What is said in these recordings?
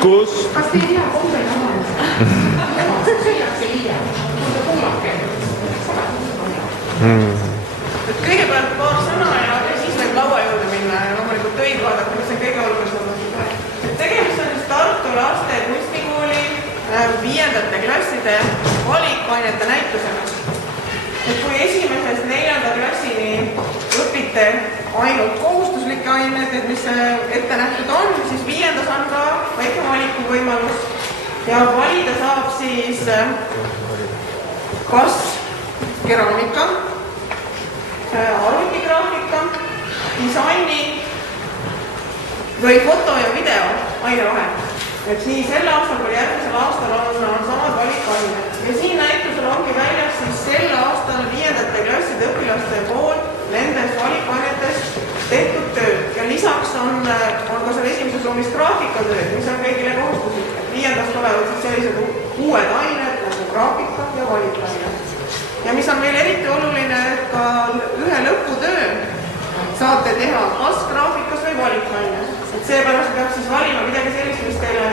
Kus? Kas te ei tea kombel avaldada? Sõiaks ei liia. Kuulake. Kõigepealt paar sõna ja siis võib laua juurde minna ja loomulikult töid vaadata, mis on kõige olulisem. Tegemist on Tartu laste kunstikooli 5. klasside valikainete näitusega. Kui esimesest 4. klassini õpite ainult kohustuslikke ained, mis ette nähtud on, siis 5. on ka väike valikuvõimalus ja valida saab siis kas keraamika, arvutigraafika, disaini või foto ja video ainevahe. Et nii sel aastal kui järgmisel aastal on samad valikained. Ja siin näitusel ongi väljas siis sel aastal 5. klasside õpilaste poolt nendest valikainetest tehtud tööd. Ja lisaks on ka seal esimeses ruumis graafikatööd, mis on kõigile kohustuslik. 5. tulevad siis sellised uued ained nagu graafika ja valikained. Ja mis on meil eriti oluline, et ka ühe lõputöö saate teha kas graafikas või valikaines. Et seepärast peaks siis valima midagi sellist, mis teile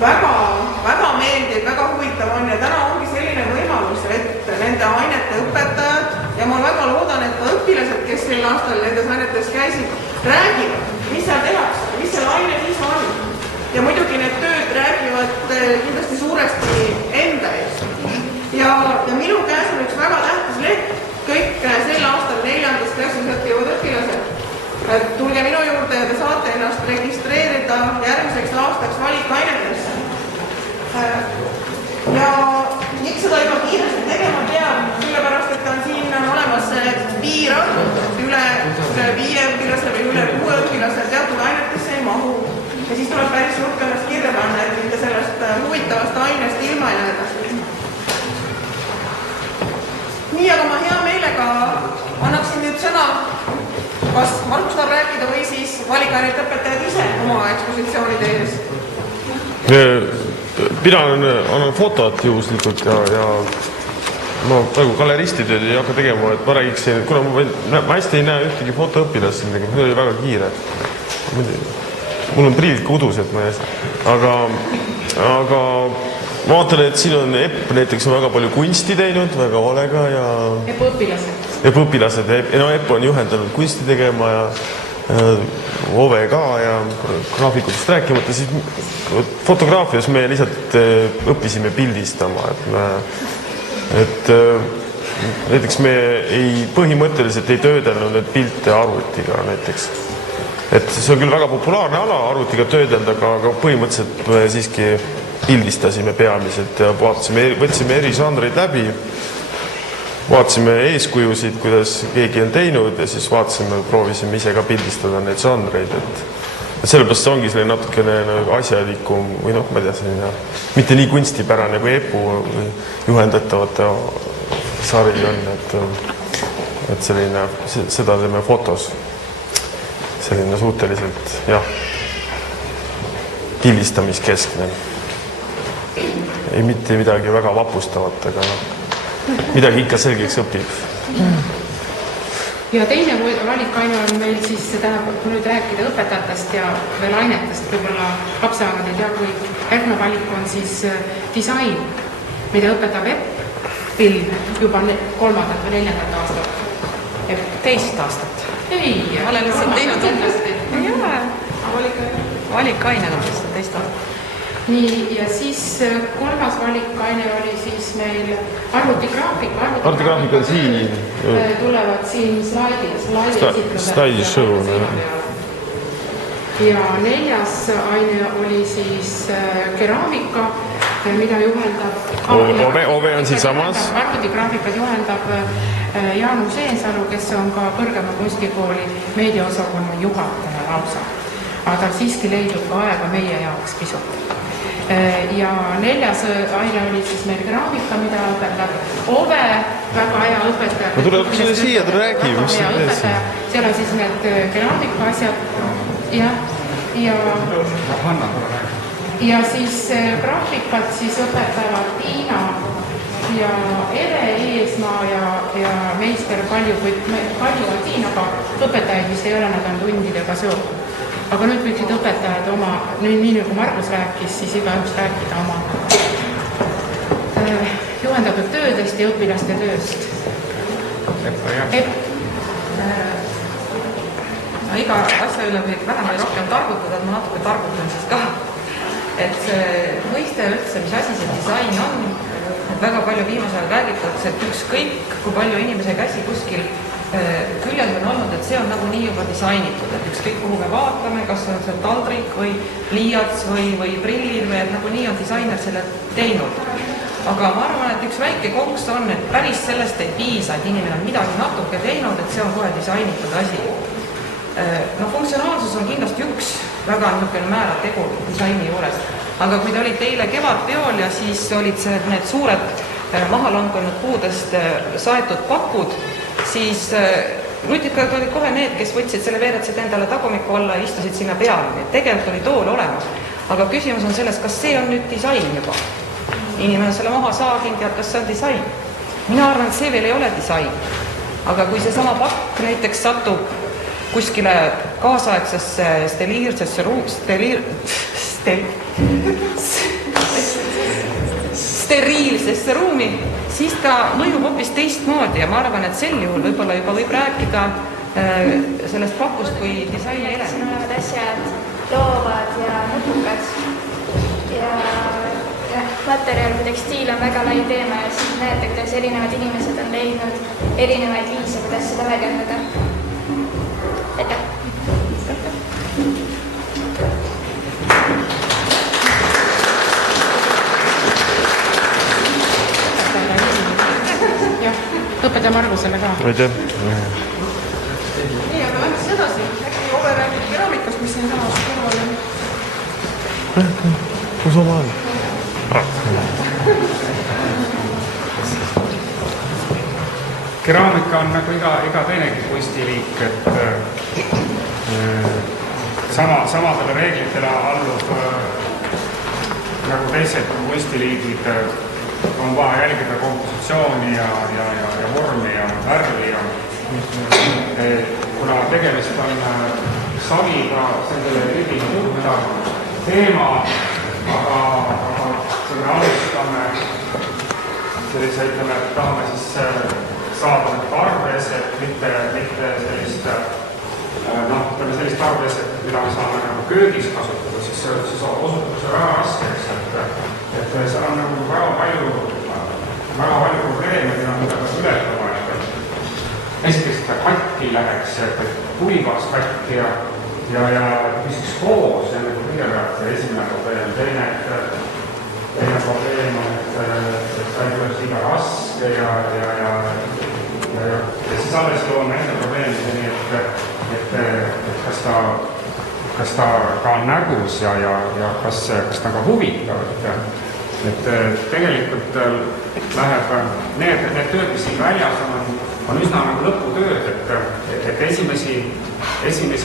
väga meeldib, väga huvitav on ja täna ongi selline võimalus, et nende ainete õpetajad ja ma väga loodan, et ka õpilased, kes sel aastal nendes ainetes käisid, räägivad, mis seal tehakse, mis seal aine siis on. Ja muidugi need tööd räägivad kindlasti suuresti enda eest. Ja minu käes on üks väga tähtis leht, kõik sel aastal 4. klassis õppivad õpilased. Tulge minu juurde ja te saate ennast registreerida järgmiseks aastaks valikainetesse. Ja miks seda juba kiiresti tegema peab, sellepärast, et on siin olemas piirarv, üle 5 õpilase või üle 6 õpilase teatud ainetesse ei mahu. Ja siis tuleb päris suurt ennast kirja panna, et mitte sellest huvitavast ainest ilma jääda. Nii, aga ma hea meelega annaksin nüüd sõna, kas Markus tahab rääkida või siis valikainete õpetajad ise oma ekspositsioonide ees? Mina annan fotot juhuslikult ja ma praegu galeristitööd ei hakka tegema, et ma räägiksin, kuna ma hästi ei näe ühtegi fotoõpilast siin tegema, see oli väga kiire. Mul on prillid kodus, et ma ei saa. Aga ma vaatan, et siin on EPP näiteks on väga palju kunsti teinud, väga Olega ja... EPP õpilased. EPP on juhendanud kunsti tegema ja OVE ka ja graafikutest rääkimata, siis fotograafias me lihtsalt õppisime pildistama, et näiteks me põhimõtteliselt ei töödelnud need pilte arvutiga näiteks. Et see on küll väga populaarne ala arvutiga töödelda, aga põhimõtteliselt me siiski pildistasime peamiselt ja võtsime eri žanreid läbi, vaatasime eeskujusid, kuidas keegi on teinud ja siis proovisime ise ka pildistada neid žanreid, et sellepärast see ongi selline natukene asjalikum või ma ei tea, selline mitte nii kunstipärane kui EPU juhendatavate sari on, et selline, seda teeme fotos, selline suhteliselt, pildistamiskeskne. Ei mitte midagi väga vapustavat, aga midagi ikka selgeks õpib. Ja teine valikaine on meil siis, see tähendab, kui nüüd rääkida õpetajatest ja veel ainetest, võib-olla lapsevanemad ei tea, kui järgmine valik on siis disain, mida õpetab EPP juba 3. või 4. aastat. Teist aastat. Ei, ma olen lihtsalt teinud valikaine on lihtsalt teist aastat. Nii, ja siis 3. valikaine oli siis meil arvutigraafika. Arvutigraafika on siin. Tulevad siin Slaidishow. Ja 4. aine oli siis keraamika, mida juhendab... OVE on siin samas. Arvutigraafikat juhendab Jaanus Eensalu, kes on ka Kõrgema kunstikooli meediaosakonna juhataja lausa. Aga tal siiski leidub ka aega meie jaoks pisut. Ja 4. aine oli siis meil graafika, mida õpetab OVE, väga hea õpetaja. Ma tuleb siia, ta räägib, mis see tees. Seal on siis need graafika asjad ja siis graafikat siis õpetavad Tiina ja Ere Eesmaa ja meister Kalju on siin, aga õpetajaid vist ei ole, nad on tundidega seotud. aga nüüd võiksid õpetajad oma, nii nagu Margus rääkis, siis igaüks rääkida oma juhendatud töödest ja õpilaste tööst. Iga asja üle võib vähem või rohkem targutada, et ma natuke targutan siis ka. Et see mõiste üldse, mis asi see disain on, et väga palju viimasel räägitakse, et ükskõik, kui palju inimese käsi kuskil küljel on olnud, et see on nagu nii juba disainitud, et ükskõik kuhu me vaatame, kas on see taldrik või pliiats või prillid või et nagu nii on disainer selle teinud. Aga ma arvan, et üks väike konks on, et päris sellest ei piisa, et inimene on midagi natuke teinud, et see on kohe disainitud asi. No funktsionaalsus on kindlasti üks väga niisugune määrategur disaini juures. Aga kui te olite eile kevadpeol ja siis olid need suured maha langenud puudest saetud pakud, siis nutikad olid kohe need, kes võtsid selle veeretsid endale tagumiku alla ja istusid sinna peale. Tegelikult oli tool olemas. Aga küsimus on selles, kas see on nüüd disain juba? Inimene on selle maha saaginud ja kas see on disain? Mina arvan, et see veel ei ole disain. Aga kui see sama pakk näiteks satub kuskile kaasaegsesse steriilsesse ruumi, siis ta mõjub hoopis teistmoodi ja ma arvan, et sel juhul võib-olla juba võib rääkida sellest pakust kui disaini element. Siin olevad asjad loovad ja nutukad ja materjal kui tekstiil on väga lai teema ja siis näete, kuidas erinevad inimesed on leidnud erinevaid viise, kuidas seda väljendada. Aitäh! Õpetaja Margusele ka. Aitäh! Nii, aga lähme siis edasi. Äkki Ove räägib keraamikast, mis siin samas kõrval on. Kus oma on? Keraamika on nagu iga teinegi kunstiliik, et samadele reeglitele allub nagu teised kunstiliigid, on vaja jälgida kompositsiooni ja vormi ja värvi ja kuna tegemist on saviga, sellele kõigile tuttav teema, aga kui me alustame sellise, ütleme, et tahame siis saada tarbeeset, mitte sellist tarbeeset, mida me saame nagu köögis kasutada, siis osutub see väga raskeks, et seal on nagu väga palju probleeme, mida peab ületama, et esiteks, et ta katki läheks, et kuivaks katki ja püsiks koos, ja nagu kõigepealt see esimene probleem, teine probleem on, et ta ei tuleks liiga raske ja siis alles joome enda probleemideni, et kas ta ka on nägus ja kas ta ka huvitav, et tegelikult läheb need tööd, mis siin väljas on üsna nagu lõputööd, et esimesi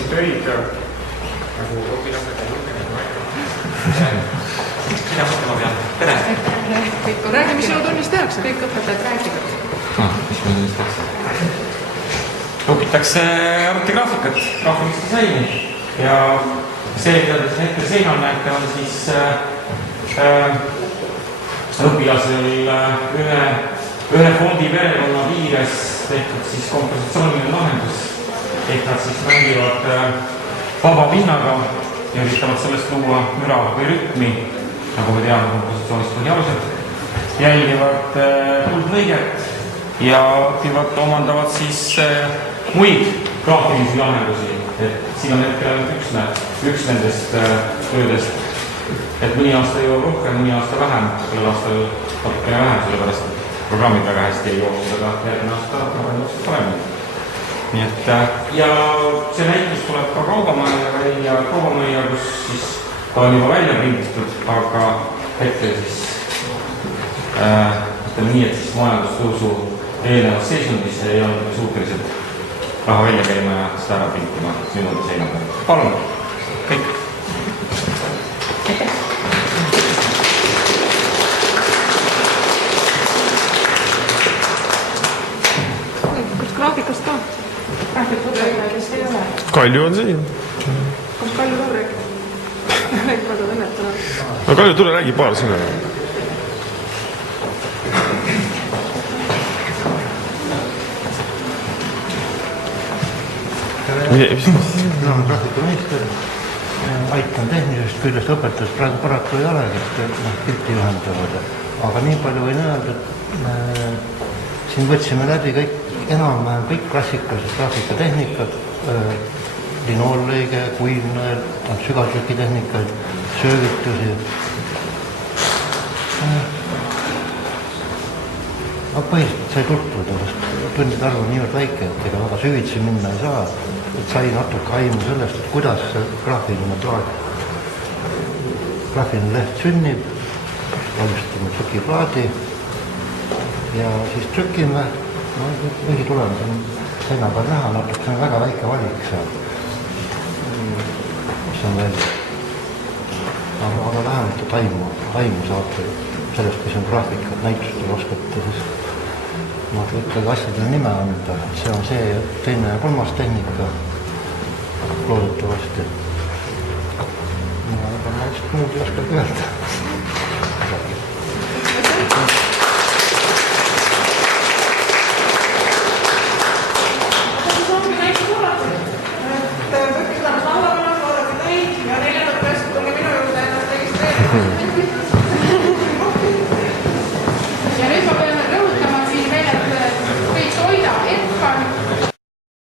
töid nagu õpilased ja lugenud mida mõtlema peab? Tere! Räägi, mis sinu tunnis tehakse? Kõik õpetajad räägivad. Mis me tunnis tehakse? Õpitakse arvutigraafikat, graafilist disaini ja see, mida te hetkel seinal näete, on siis õpilasel ühe fondi perekonna piires tehtud siis kompositsiooniline lahendus. Ehk nad siis mängivad vaba pinnaga ja üritavad sellest luua müra või rütmi, nagu me teame kompositsioonist põhialused, jälgivad kuldlõiget ja omandavad siis muid graafilisi lahendusi. Et siin on hetkel üks nendest töödest, et mõni aasta jõuab rohkem, mõni aasta vähem, sellel aastal natukene vähem, sellepärast et programmid väga hästi ei jooksnud, aga järgmine aasta paremini. Nii et, ja see näitus tuleb ka kaubamajja, kus siis ta on juba välja prinditud, aga hetkel siis ütleme nii, et siis majandustõusu eelnevas seisundis ei olnud suutelised raha välja käima ja seda ära printima niimoodi seina peal. Palun, kõik. Graafikast ka. Kalju on siin. Kas Kalju Tuur räägib. Räägib väga õnnetanud. No Kalju, tule räägi paar sõna. Mina olen graafikuminister, aitan tehnilisest küljest, õpetajat praegu paraku ei ole, et pilti juhendavad. Aga nii palju võin öelda, et siin võtsime läbi enam-vähem kõik klassikalised graafikatehnikad, linoollõige, kuivnõel, sügavtrükitehnikaid, söövitusi. Põhiliselt sai tutvuda, sest tundide arv on niivõrd väike, et ega väga süvitsi minna ei saa. Et sai natuke aimu sellest, et kuidas graafiline leht sünnib, valmistame trükiplaadi ja siis trükime. Põhitulemus on seina peal näha, natuke see on väga väike valik seal, mis on veel. Aga vähemalt aimu saate sellest, mis on graafikat näitustel oskate, siis ma ikkagi asjadele nime anda. See on see teine ja kolmas tehnika loodetavasti. Ma vist muud ei oskagi öelda. See ongi näitus alati. Võtke seda alla, vaadake neid ja 4. klassi tulge minu juurde ennast registreerida.